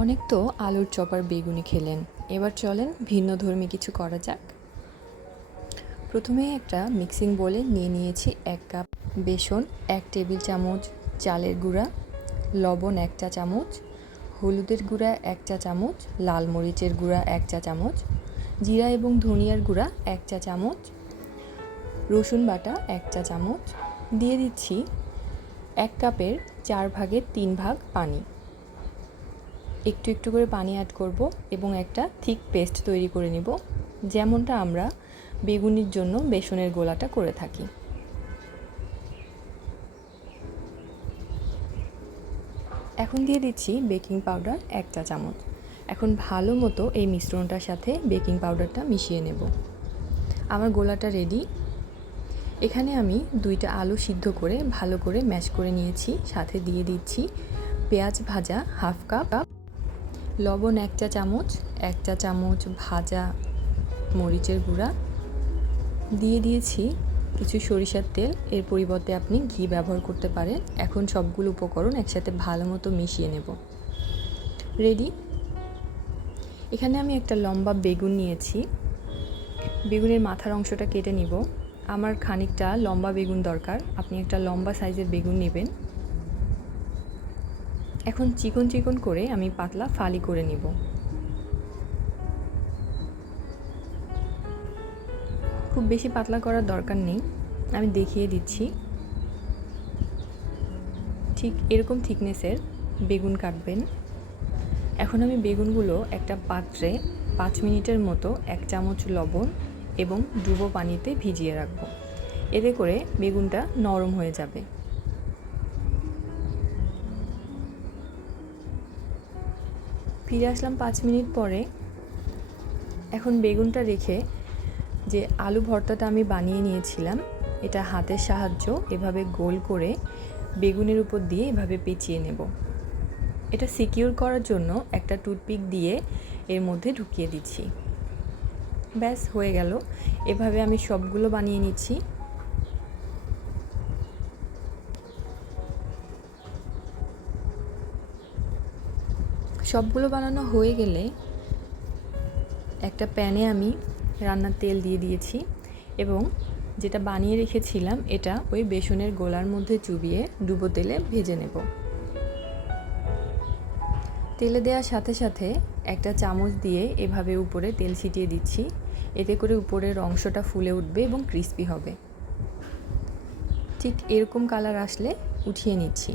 অনেক তো আলুর চপার বেগুনি খেলেন। এবার চলেন ভিন্ন ধর্মী কিছু করা যাক। প্রথমে একটা মিক্সিং বলে নিয়ে নিয়েছি এক কাপ বেসন, এক টেবিল চামচ চালের গুঁড়া, লবণ এক চা চামচ, হলুদের গুঁড়া এক চা চামচ, লাল মরিচের গুঁড়া এক চা চামচ, জিরা এবং ধনিয়ার গুঁড়া এক চা চামচ, রসুন বাটা এক চা চামচ, দিয়ে দিচ্ছি এক কাপের চার ভাগের তিন ভাগ পানি। একটু একটু করে পানি অ্যাড করব এবং একটা থিক পেস্ট তৈরি করে নিব, যেমনটা আমরা বেগুনির জন্য বেসনের গোলাটা করে থাকি। এখন দিয়ে দিচ্ছি বেকিং পাউডার এক চা চামচ। এখন ভালো মতো এই মিশ্রণটার সাথে বেকিং পাউডারটা মিশিয়ে নেব। আমার গোলাটা রেডি এখানে আমি দুইটা আলু সিদ্ধ করে ভালো করে ম্যাশ করে নিয়েছি, সাথে দিয়ে দিচ্ছি পেঁয়াজ ভাজা হাফ কাপ লবণ এক চা চামচ এক চা চামচ ভাজা মরিচের গুঁড়া। দিয়ে দিয়েছি কিছু সরিষার তেল, এর পরিবর্তে আপনি ঘি ব্যবহার করতে পারেন। এখন সবগুলো উপকরণ একসাথে ভালো মতো মিশিয়ে নেব। রেডি এখানে আমি একটা লম্বা বেগুন নিয়েছি। বেগুনের মাথার অংশটা কেটে নিব। আমার খানিকটা লম্বা বেগুন দরকার। আপনি একটা লম্বা সাইজের বেগুন নেবেন। এখন চিকন চিকন করে আমি পাতলা ফালি করে নিব। খুব বেশি পাতলা করার দরকার নেই, আমি দেখিয়ে দিচ্ছি। ঠিক এরকম থিকনেসের বেগুন কাটবেন। এখন আমি বেগুনগুলো একটা পাত্রে পাঁচ মিনিটের মতো এক চামচ লবণ এবং ডুবো পানিতে ভিজিয়ে রাখব। এতে করে বেগুনটা নরম হয়ে যাবে। ফিরে আসলাম পাঁচ মিনিট পরে। এখন বেগুনটা রেখে যে আলু ভর্তাটা আমি বানিয়ে নিয়েছিলাম, এটা হাতের সাহায্য, এভাবে গোল করে বেগুনের উপর দিয়ে এভাবে পেঁচিয়ে নেব। এটা সিকিউর করার জন্য একটা টুথপিক দিয়ে এর মধ্যে ঢুকিয়ে দিচ্ছি। ব্যাস, হয়ে গেল। এভাবে আমি সবগুলো বানিয়ে নিচ্ছি। সবগুলো বানানো হয়ে গেলে একটা প্যানে আমি রান্নার তেল দিয়ে দিয়েছি এবং যেটা বানিয়ে রেখেছিলাম এটা ওই বেসনের গোলার মধ্যে চুবিয়ে ডুবো তেলে ভেজে নেব। তেলে দেওয়ার সাথে সাথে একটা চামচ দিয়ে এভাবে উপরে তেল ছিটিয়ে দিচ্ছি। এতে করে উপরের অংশটা ফুলে উঠবে এবং ক্রিস্পি হবে। ঠিক এরকম কালার আসলে উঠিয়ে নিচ্ছি।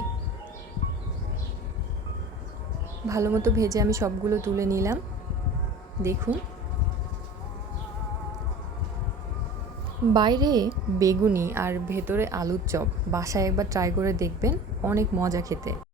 ভালো মতো ভেজে আমি সবগুলো তুলে নিলাম। দেখুন। বাইরে বেগুনি আর ভেতরে আলুর চপ। বাসায় একবার ট্রাই করে দেখবেন, অনেক মজা খেতে।